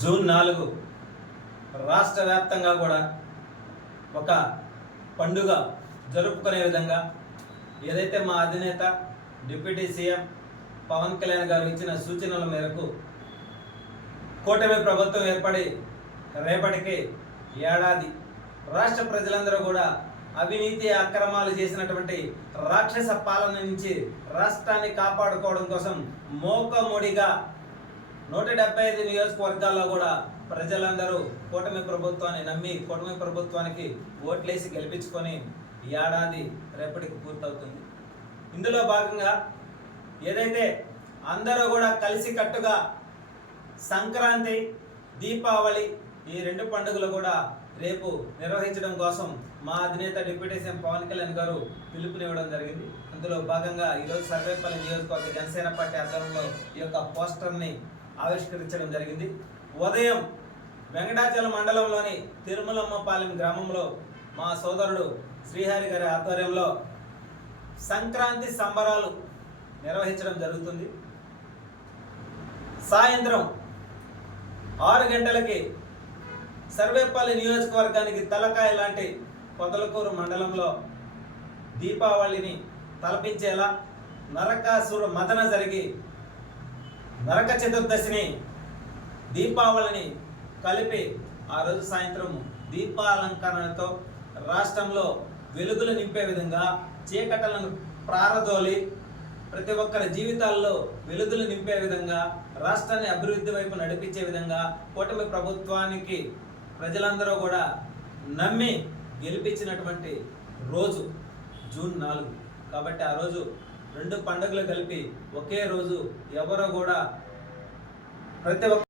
June 4 రాష్ట్ర వ్యాప్తంగా కూడా ఒక పండుగ జరుపుకునే విధంగా ఏదైతే మా అధినేత డిప్యూటీ సీఎం పవన్ కళ్యాణ్ గారు ఇచ్చిన సూచనల మేరకు కూటమి ప్రభుత్వం ఏర్పడి రేపటికి ఏడాది రాష్ట్ర ప్రజలందరూ కూడా అవినీతి అక్రమాలు చేసినటువంటి రాక్షస పాలన నుంచి రాష్ట్రాన్ని కాపాడుకోవడం కోసం మోకమొడిగా 175 నియోజకవర్గాల్లో కూడా ప్రజలందరూ కూటమి ప్రభుత్వాన్ని నమ్మి కూటమి ప్రభుత్వానికి ఓట్లేసి గెలిపించుకొని ఏడాది రేపటికి పూర్తవుతుంది. ఇందులో భాగంగా ఏదైతే అందరూ కూడా కలిసికట్టుగా సంక్రాంతి దీపావళి ఈ రెండు పండుగలు కూడా రేపు నిర్వహించడం కోసం మా అధినేత డిప్యూటీ సీఎం పవన్ కళ్యాణ్ గారు పిలుపునివ్వడం జరిగింది. అందులో భాగంగా ఈరోజు సర్వేపల్లి నియోజకవర్గ జనసేన పార్టీ ఆధ్వర్యంలో ఈ యొక్క పోస్టర్ని ఆవిష్కరించడం జరిగింది. ఉదయం వెంకటాచలం మండలంలోని తిరుమలమ్మపాలెం గ్రామంలో మా సోదరుడు శ్రీహరి గారి ఆధ్వర్యంలో సంక్రాంతి సంబరాలు నిర్వహించడం జరుగుతుంది. సాయంత్రం 6 గంటలకి సర్వేపల్లి నియోజకవర్గానికి తలకాయ లాంటి పొదలకూరు మండలంలో దీపావళిని తలపించేలా నరకాసుర మదన జరిగి నరక చతుర్దశిని దీపావళిని కలిపి ఆ రోజు సాయంత్రం దీపాలంకరణతో రాష్ట్రంలో వెలుగులు నింపే విధంగా చీకటలను ప్రారదోలి ప్రతి ఒక్కరి జీవితాల్లో వెలుగులు నింపే విధంగా రాష్ట్రాన్ని అభివృద్ధి వైపు నడిపించే విధంగా కూటమి ప్రభుత్వానికి ప్రజలందరూ కూడా నమ్మి గెలిపించినటువంటి రోజు జూన్ 4. కాబట్టి ఆ రోజు రెండు పండుగలు కలిపి ఒకే రోజు ఎవరో కూడా ప్రతి ఒక్క